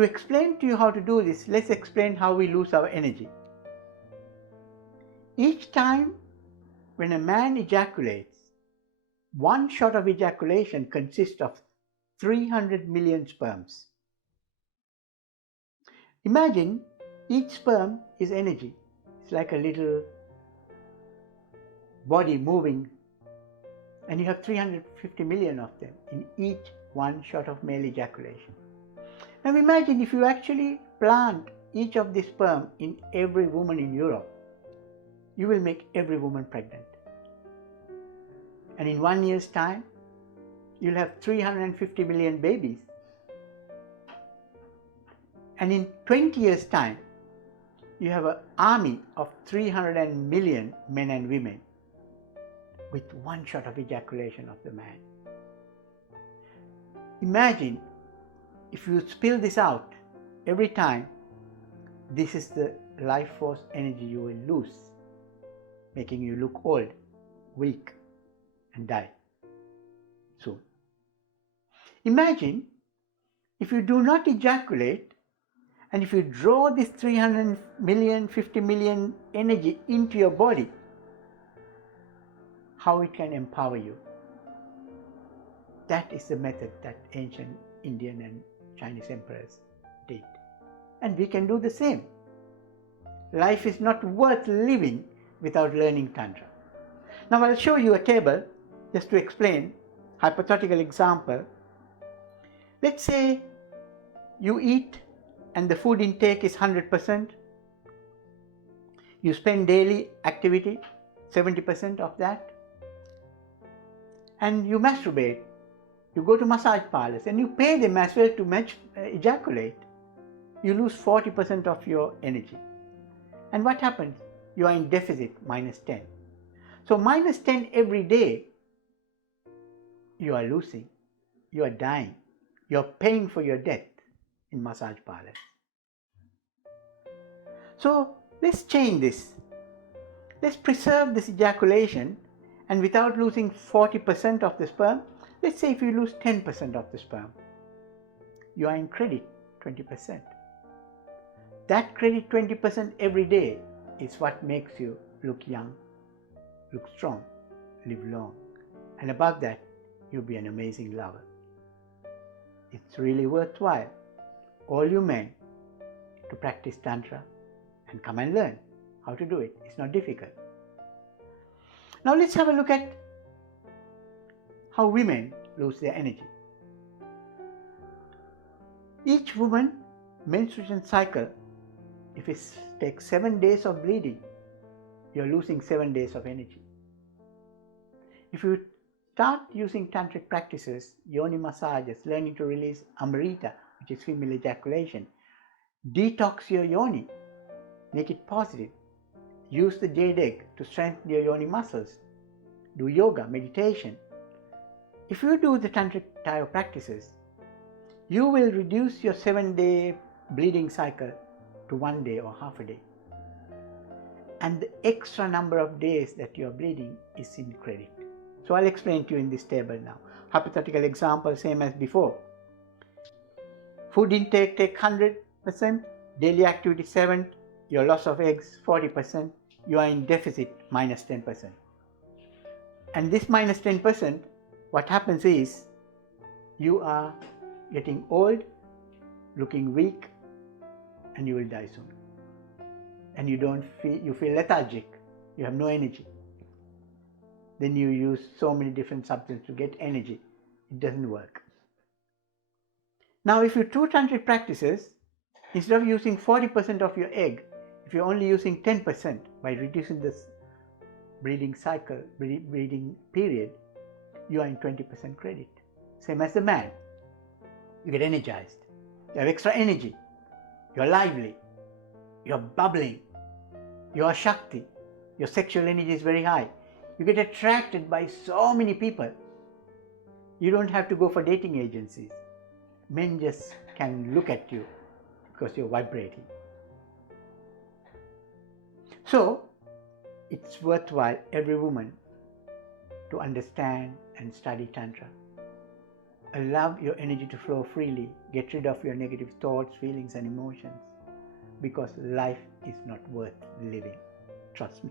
To explain to you how to do this, let's explain how we lose our energy. Each time when a man ejaculates, one shot of ejaculation consists of 300 million sperms. Imagine each sperm is energy. It's like a little body moving, and you have 350 million of them in each one shot of male ejaculation. Now imagine if you actually plant each of these sperm in every woman in Europe, you will make every woman pregnant. And in 1 year's time, you'll have 350 million babies. And in 20 years' time, you have an army of 300 million men and women with one shot of ejaculation of the man. Imagine if you spill this out every time, this is the life force energy you will lose, making you look old, weak, and die soon. Imagine if you do not ejaculate, and if you draw this 300 million, 50 million energy into your body, how it can empower you. That is the method that ancient Indian and Chinese emperors did. And we can do the same. Life is not worth living without learning Tantra. Now I'll show you a table just to explain, hypothetical example. Let's say you eat and the food intake is 100%. You spend daily activity, 70% of that. And you masturbate. You go to massage parlors and you pay them as well to ejaculate. You lose 40% of your energy. And what happens? You are in deficit, -10. So -10 every day, you are losing, you are dying, you are paying for your death in massage parlors. So let's change this. Let's preserve this ejaculation, and without losing 40% of the sperm, let's say if you lose 10% of the sperm, you are in credit 20%. That credit 20% every day is what makes you look young, look strong, live long. And above that, you'll be an amazing lover. It's really worthwhile, all you men, to practice Tantra and come and learn how to do it. It's not difficult. Now let's have a look at how women lose their energy. Each woman menstruation cycle, if it takes 7 days of bleeding, you're losing 7 days of energy. If you start using tantric practices, yoni massages, learning to release amrita, which is female ejaculation, detox your yoni, make it positive. Use the jade egg to strengthen your yoni muscles. Do yoga, meditation. If you do the tantric Tayo practices, you will reduce your 7-day bleeding cycle to 1 day or half a day. And the extra number of days that you are bleeding is in credit. So I'll explain to you in this table now. Hypothetical example, same as before. Food intake take 100%, daily activity 7, your loss of eggs 40%, you are in deficit -10%. And this -10%, what happens is you are getting old, looking weak, and you will die soon. And you feel lethargic, you have no energy. Then you use so many different substances to get energy. It doesn't work. Now if you do tantric practices, instead of using 40% of your egg, if you're only using 10% by reducing this breeding cycle, breeding period, you are in 20% credit. Same as the man. You get energized. You have extra energy. You're lively. You're bubbling. You are Shakti. Your sexual energy is very high. You get attracted by so many people. You don't have to go for dating agencies. Men just can look at you because you're vibrating. So, it's worthwhile, every woman, to understand and study Tantra. Allow your energy to flow freely. Get rid of your negative thoughts, feelings, and emotions, because life is not worth living. Trust me.